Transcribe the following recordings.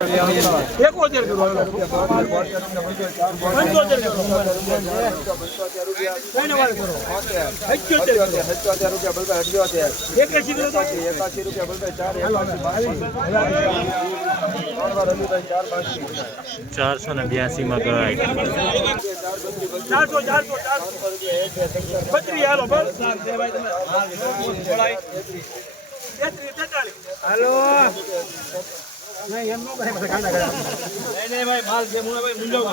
એકોતેર પંચોતેર કરો કઈને વાર કરો અઠ્યોતેર કરો એક્યાસી કરો તો ચારસો ને બ્યાસી માં ગાય ચારસો ચારસો ચારસો બત્રીસ હાલો બસ હાલો નહીં એમ નો કરે પછી ખાના ગયા નહીં નહીં ભાઈ માલ છે મુના ભાઈ મુંજાવ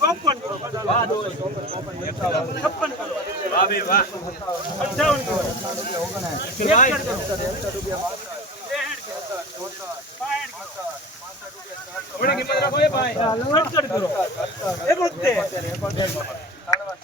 ચોપન કરો છપ્પન કરો. વાહ ભાઈ વાહ. પંચાવન કરો. ભાઈ થોડી કિંમત રાખો એ ભાઈ. સડસઠ કરો. એકોતેર. લાવો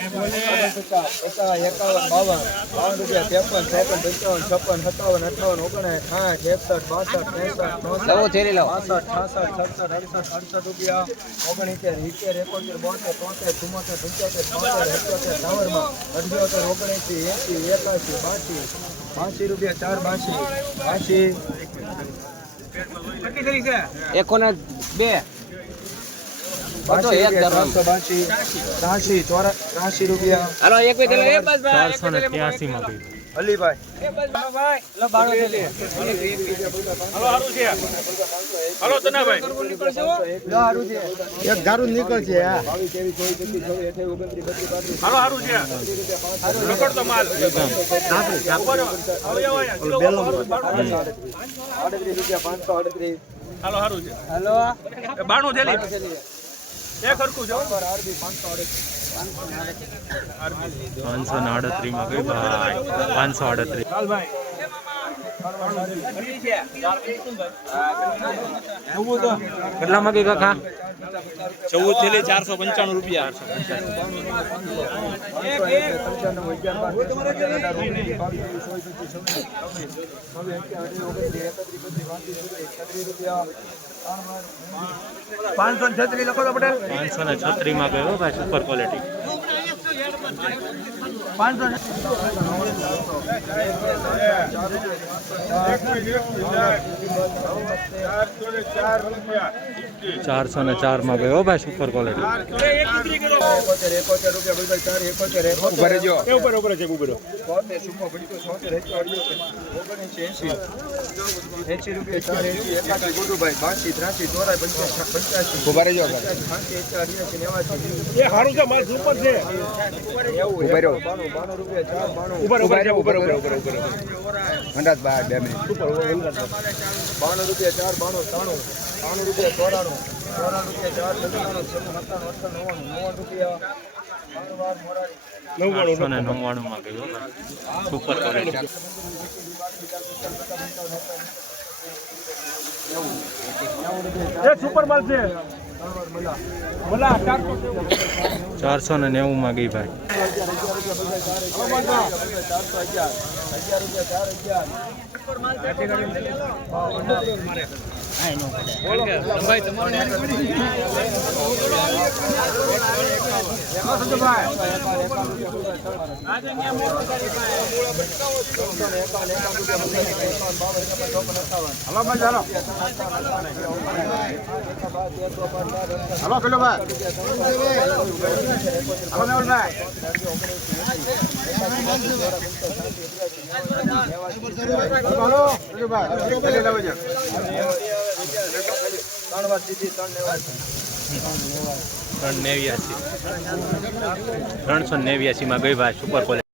હવારે આવ્યો ચારસો ને એકોતેરમાં ગયો ભાઈ બરાબર બોલ્યો બાવન બાવન રૂપિયા ત્રેપન ત્રેપન પંચાવન છપ્પન સત્તાવન અઠાવન ઓગણસાઠ સાઠ એકસઠ બાસઠ ત્રેસઠ ચોસઠ છાસઠ સડસઠ અડસઠ અડસઠ રૂપિયા ઓગણીતેર ઇત્તેર એકોતેર બોતેર તોતેર ચુમ્મોતેર પંચોતેર છોતેર એકોતેર ટાવરમાં અઠ્યોતેર ઓગણએંસી એંસી એકાશી બાસી બાસી રૂપિયા ચાર બાસી બાસી એકોને બે બાસી રૂપિયા ત્રણસો બાસી ત્રાસી ચોરા ત્રાસી રૂપિયા હાલો એક બે એ બસ ચારસો ને ત્યાસી માં ગઈ અલીભાઈ ભાઈ હાલો હારું છે હાલો તનાભાઈ એક દારૂ નીકળશે. આડત્રીસ રૂપિયા પાંચસો અડત્રીસ હાલો હારું છે હાલો બાણું થેલી એક હરખું છે આરબી માં ગઈ ભાઈ. પાંચસો આડત્રીસ. ચાલ ભાઈ. કેટલા માં ગઈ કાકા? ચૌદ થેલી ચારસો પંચાણું રૂપિયા. પાંચસો છત્રી લખો તો પટેલ. પાંચસો ને છત્રી માં ગયો ભાઈ સુપર ક્વોલિટી પાંચસો ચારસો ને ચારમાં ગયો ભાઈ સુપર ક્વોલિટી એકોતેર એકોતેર રૂપિયા ભાઈ ચાર એકોતેર ઉપર ઉપર છે સુમો ઓગણીસ એંસી એંસી રૂપિયા ચાર એંસી એકાસી ગુડુભાઈ બાસી ત્રાસી ચોરાય પંચ્યાસી પંચ્યાસી પાંચી એચો અડ્યાસી નેવાસી એ સારું છે માલ સુપર છે. એવું ઉપર ઉપર છે ઉપર ઉપર ઉપર ઉપર બાણું રૂપિયા ચાર બાણું ત્રાણું. ત્રાણું રૂપિયા ચોરાણું. ચોરાણું રૂપિયા ચાર સત્તાણું છન્નું સત્તાણું અઠ્ઠાણું નવ્વાણું. નવ્વાણું રૂપિયા બાર ચારસો ને નવ્વાણું માં ગયો સુપર ક્વોલિટી સુપર માલ. છે ચારસો ચારસો ને નેવું માં ગઈ ભાઈ. ચારસો અગિયાર અગિયાર રૂપિયા ચાર અગિયાર હલો ભાઈ હલો પેલો ભાઈ હલો હલો પેલો ભાઈ લાવો છો ત્રણ નેવ્યાસી. ત્રણસો નેવ્યાસી માં ગઈ ભાઈ સુપર ક્વોલિટી